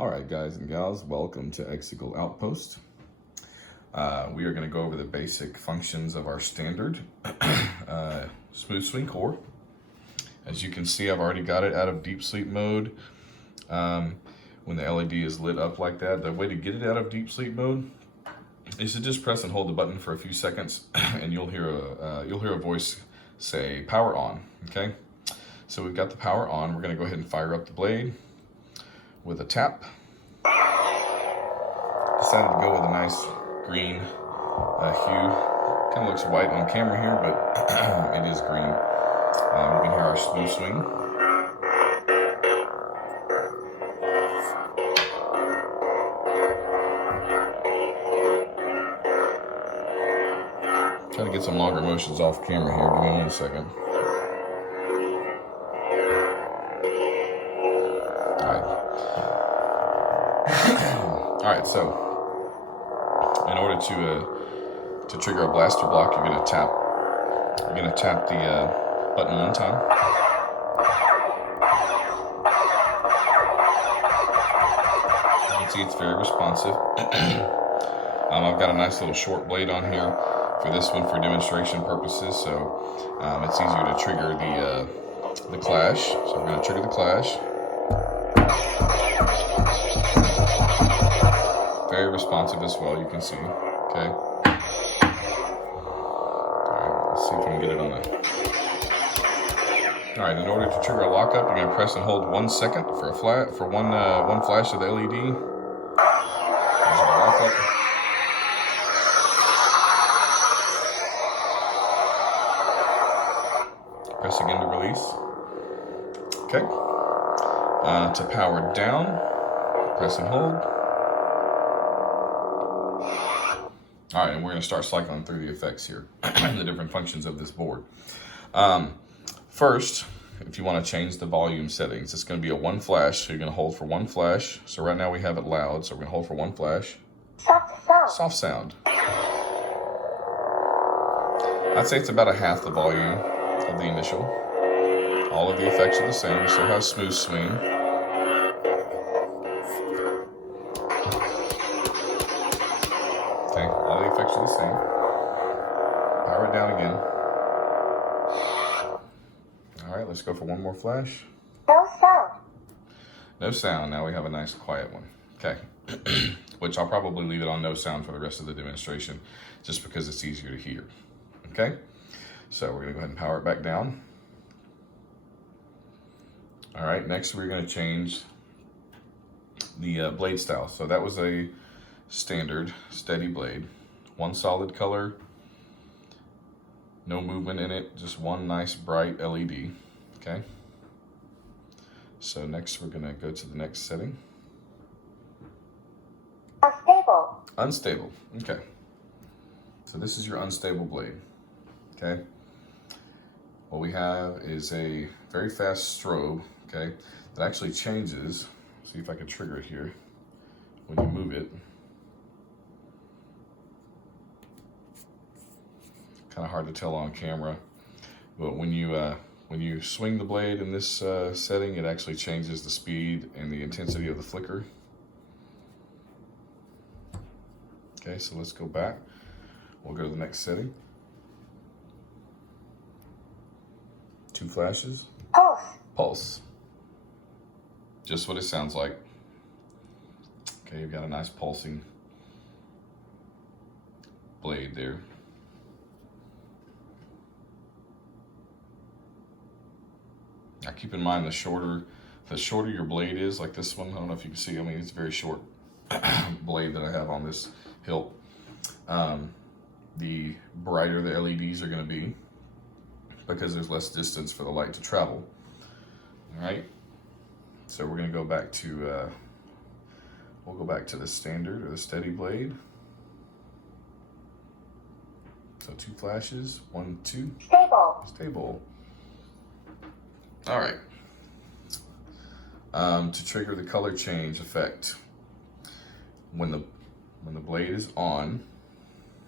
All right, guys and gals, welcome to Exigal Outpost. We are going to go over the basic functions of our standard Smoothswing core. As you can see, I've already got it out of deep sleep mode. When the LED is lit up like that, the way to get it out of deep sleep mode is to just press and hold the button for a few seconds, and you'll hear a voice say "power on." Okay, so we've got the power on. We're going to go ahead and fire up the blade with a tap. Decided to go with a nice green hue. Kind of looks white on camera here, but it is green. You can hear our smooth swing. Trying to get some longer motions off camera here. Give me 1 second. All right, so in order to trigger a blaster block, you're gonna tap the button 1 time. You can see it's very responsive. I've got a nice little short blade on here for this one for demonstration purposes, so it's easier to trigger the clash. So we're gonna trigger the clash. Very responsive as well, you can see. Okay. Alright, let's see if we can get it on the. Alright, in order to trigger a lockup, you're gonna press and hold 1 second for one flash of the LED. There's our lockup. Press again to release. Okay. To power down, press and hold. All right, and we're going to start cycling through the effects here, the different functions of this board. First, if you want to change the volume settings, it's going to be a 1 flash, so you're going to hold for 1 flash. So right now we have it loud, so we're going to hold for 1 flash. Soft sound. I'd say it's about a half the volume of the initial. All of the effects are the same. We still have smooth swing. Okay, all the effects are the same. Power it down again. All right, let's go for 1 more flash. No sound. No sound. Now we have a nice quiet one. Okay, which I'll probably leave it on no sound for the rest of the demonstration, just because it's easier to hear. Okay, so we're gonna go ahead and power it back down. All right, next we're gonna change the blade style. So that was a standard steady blade, 1 solid color, no movement in it, just 1 nice bright LED. Okay, so next we're gonna go to the next setting. Unstable. Unstable. Okay, so this is your unstable blade. Okay, what we have is a very fast strobe. Okay, that actually changes. See if I can trigger it here. When you move it, kind of hard to tell on camera, but when you swing the blade in this setting, it actually changes the speed and the intensity of the flicker. Okay, so let's go back. We'll go to the next setting. 2 flashes. Pulse. Pulse. Just what it sounds like. Okay, you've got a nice pulsing blade there. Now keep in mind the shorter your blade is, like this one, I don't know if you can see, I mean it's a very short blade that I have on this hilt. The brighter the LEDs are going to be, because there's less distance for the light to travel. All right, so we're going to go back to we'll go back to the standard or the steady blade. So 2 flashes, 1, 2. Stable. Stable. All right. To trigger the color change effect, when the blade is on,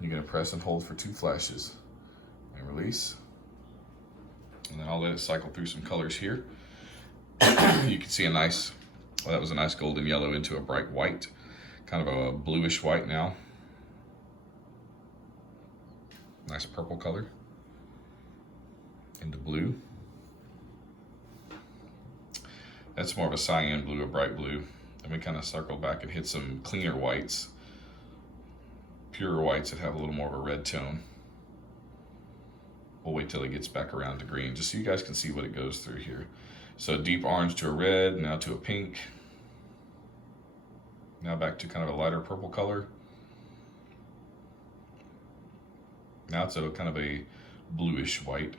you're gonna press and hold for 2 flashes and release. And then I'll let it cycle through some colors here. You can see a nice Well, that was a nice golden yellow into a bright white, kind of a bluish white now. Nice purple color into blue. That's more of a cyan blue, a bright blue. And we kind of circle back and hit some cleaner whites, purer whites that have a little more of a red tone. We'll wait till it gets back around to green, just so you guys can see what it goes through here. So deep orange to a red, now to a pink. Now back to kind of a lighter purple color. Now it's a kind of a bluish white.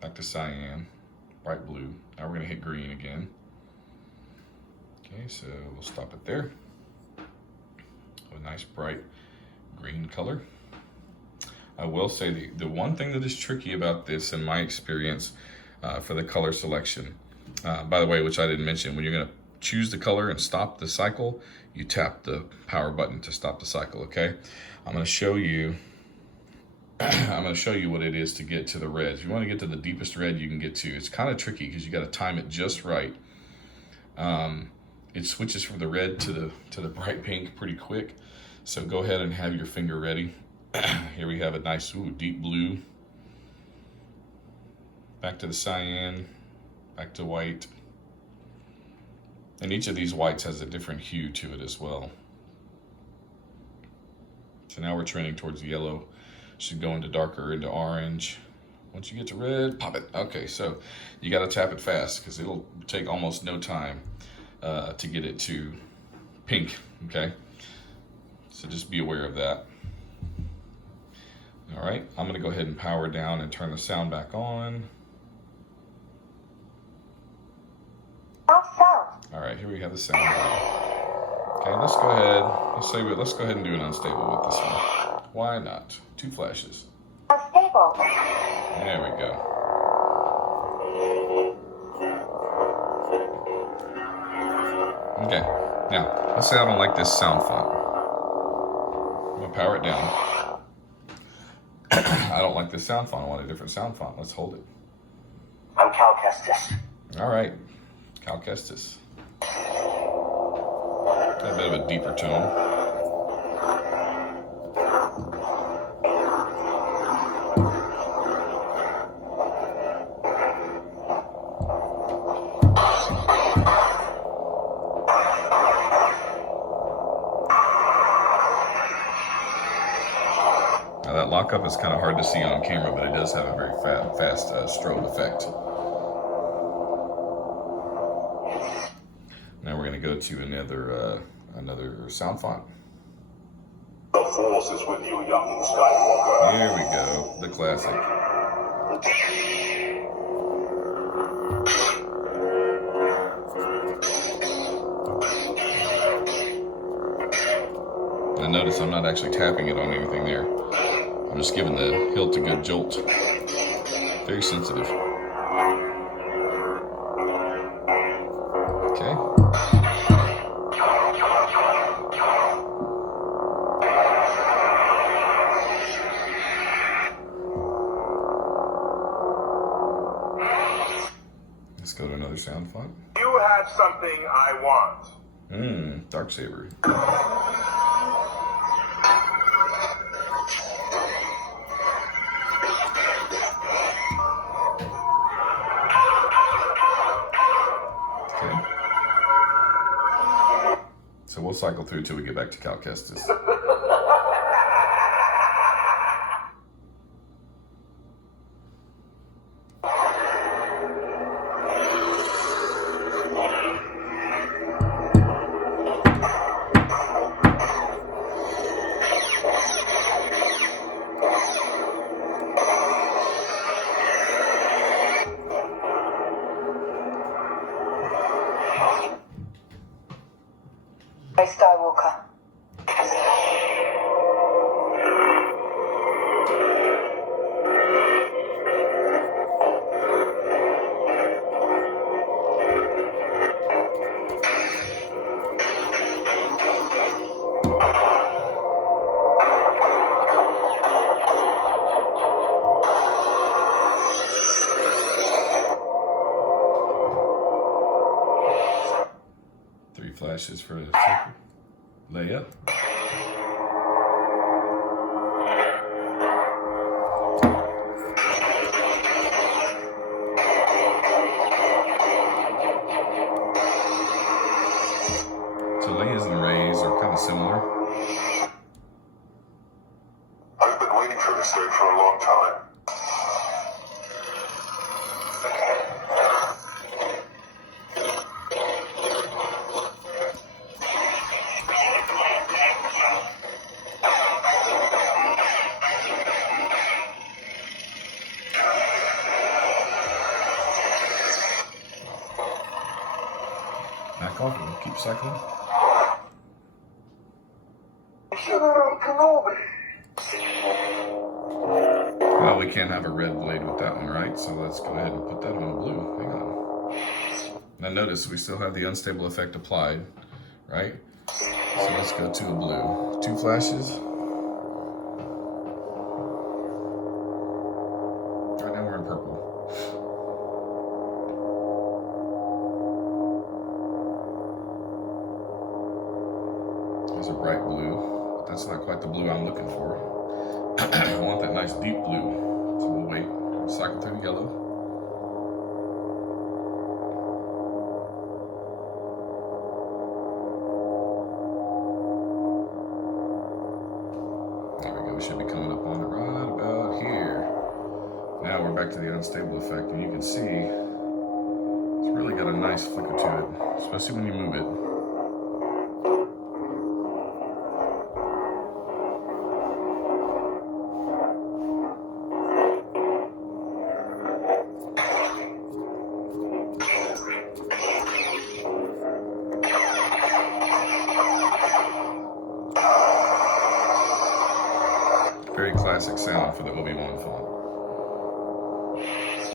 Back to cyan, bright blue. Now we're gonna hit green again. Okay, so we'll stop it there. A nice bright green color. I will say the one thing that is tricky about this, in my experience, for the color selection, by the way, which I didn't mention, when you're gonna choose the color and stop the cycle, you tap the power button to stop the cycle, okay? I'm gonna show you what it is to get to the red. If you wanna get to the deepest red you can get to, it's kind of tricky because you gotta time it just right. It switches from the red to the bright pink pretty quick. So go ahead and have your finger ready. Here we have a nice deep blue. Back to the cyan, back to white. And each of these whites has a different hue to it as well. So now we're trending towards yellow. Should go into darker, into orange. Once you get to red, pop it. Okay, so you gotta tap it fast because it'll take almost no time to get it to pink, okay? So just be aware of that. All right, I'm gonna go ahead and power down and turn the sound back on. Off south. All right, here we have the sound. Okay, let's go ahead. Let's go ahead and do an unstable with this one. Why not? 2 flashes. Unstable. There we go. Okay, now let's say I don't like this sound font. I'm gonna power it down. I don't like this sound font. I want a different sound font. Let's hold it. I'm Cal Kestis. All right, Cal Kestis. Got a bit of a deeper tone. Now that lockup is kind of hard to see on camera, but it does have a very fast strobe effect. Now we're going to go to another sound font. The Force is with you, young Skywalker. Here we go, the classic. And notice I'm not actually tapping it on anything there. I'm just giving the hilt a good jolt. Very sensitive. Okay. Let's go to another sound font. You have something I want. Dark saber. So we'll cycle through till we get back to Cal Kestis. Hey, Skywalker. flashes for a second. Leia. So Leia's and Rey's are kind of similar. I've been waiting for this day for a long time. Back off and keep cycling. General Kenobi. Well, we can't have a red blade with that one, right? So let's go ahead and put that on blue. Hang on. Now notice we still have the unstable effect applied, right? So let's go to a blue. 2 flashes. Right now we're in purple. There's a bright blue, but that's not quite the blue I'm looking for. I want that nice deep blue. So we'll wait. Cycle through the yellow. There we go. We should be coming up on it right about here. Now we're back to the unstable effect, and you can see it's really got a nice flicker to it, especially when you move it. Very classic sound for the Obi-Wan font.